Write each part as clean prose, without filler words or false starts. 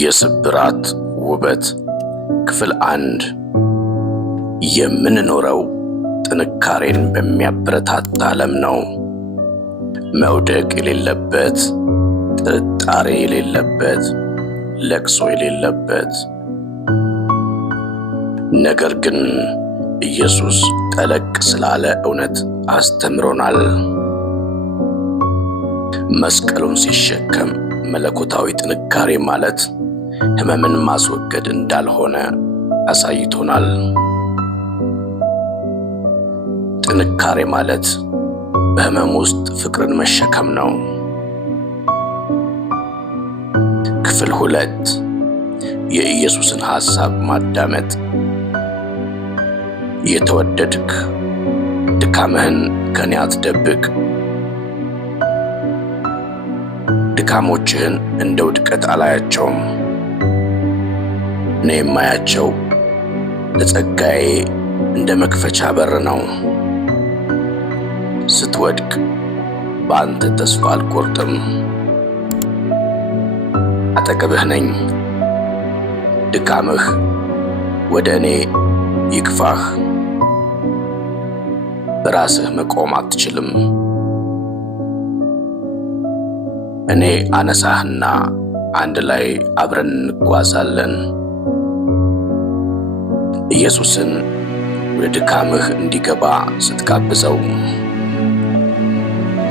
የስብራት ውበት ክፍል 1 የምንኖረው ጥንካሬን በሚያበረታታ ዓለም ነው። መውደቅ የሌለበት፣ ጥርጣሬ የሌለበት፣ ለቅሶ የሌለበት። ነገር ግን ኢየሱስ ጠለቅ ስላለ እውነት አስተምሮናል። መስቀሉን ሲሸከም መለኮታዊ ጥንካሬ ማለት ሕመምን ማስወገድ እንዳልሆነ አሳይቶናል። ጥንካሬ ማለት በሕመም ውስጥ ፍቅርን መሸከም ነው። ክፍል 2 የኢየሱስን ሐሳብ ማዳመጥ። የተወደድክ ድካምህን ከኔ አትደብቅ። ድካሞችህን እንደ ውድቀት አላያቸውም። እኔ የማያቸው ለጸጋዬ እንደ መክፈቻ በር ነው። ስትወድቅ በአንተ ተስፋ አልቆርጥም። አጠገብህ ነኝ። ድካምህ ወደ እኔ ይግፋህ። በራስህ መቆም አትችልም። እኔ አነሳህና አንድ ላይ አብረን እንጓዛለን። ኢየሱስን ወደ ድካምህ እንዲገባ ስትጋብዘው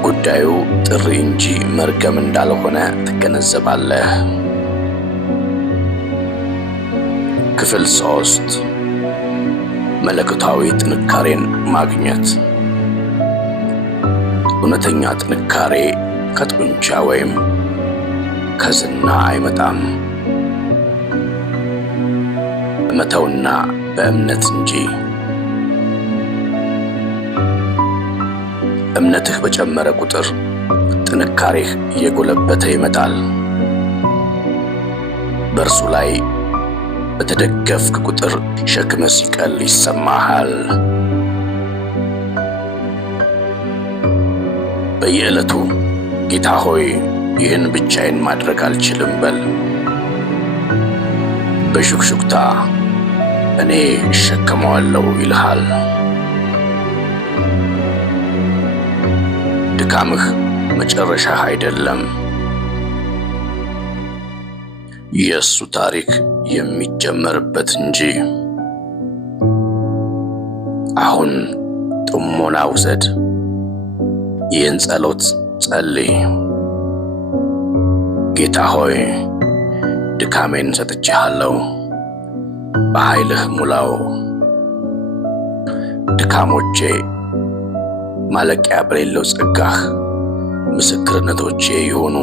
ጉዳዩ ጥሪ እንጂ መርገም እንዳልሆነ ትገነዘባለህ። ክፍል 3 መለኮታዊ ጥንካሬን ማግኘት። እውነተኛ ጥንካሬ ከጡንቻ ወይም ከዝና አይመጣም፣ በመተውና በእምነት እንጂ። እምነትህ በጨመረ ቁጥር ጥንካሬህ እየጎለበተ ይመጣል። በእርሱ ላይ በተደገፍክ ቁጥር ሸክምህ ሲቀል ይሰማሃል። በየዕለቱ ጌታ ሆይ ይህን ብቻዬን ማድረግ አልችልም በል። በሹክሹክታ እኔ እሸከመዋለሁ ይልሃል። ድካምህ መጨረሻህ አይደለም፣ የእሱ ታሪክ የሚጀመርበት እንጂ። አሁን ጥሞና ውሰድ። ይህን ጸሎት ጸልይ። ጌታ ሆይ ድካሜን ሰጥቼሃለሁ፣ በኃይልህ ሙላው። ድካሞቼ ማለቂያ በሌለው ጸጋህ ምስክርነቶቼ ይሆኑ።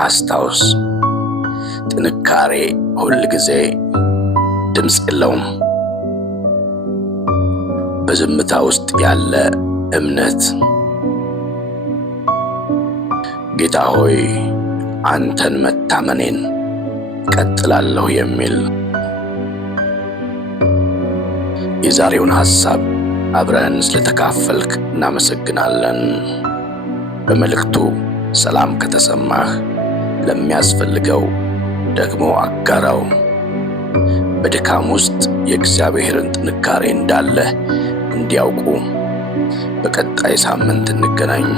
አስታውስ፣ ጥንካሬ ሁል ጊዜ ድምፅ የለውም። በዝምታ ውስጥ ያለ እምነት። ጌታ ሆይ አንተን መታመኔን ቀጥላለሁ የሚል። የዛሬውን ሐሳብ አብረን ስለተካፈልክ እናመሰግናለን። በመልእክቱ ሰላም ከተሰማህ ለሚያስፈልገው ደግሞ አጋራው። በድካም ውስጥ የእግዚአብሔርን ጥንካሬ እንዳለ እንዲያውቁ። በቀጣይ ሳምንት እንገናኝ።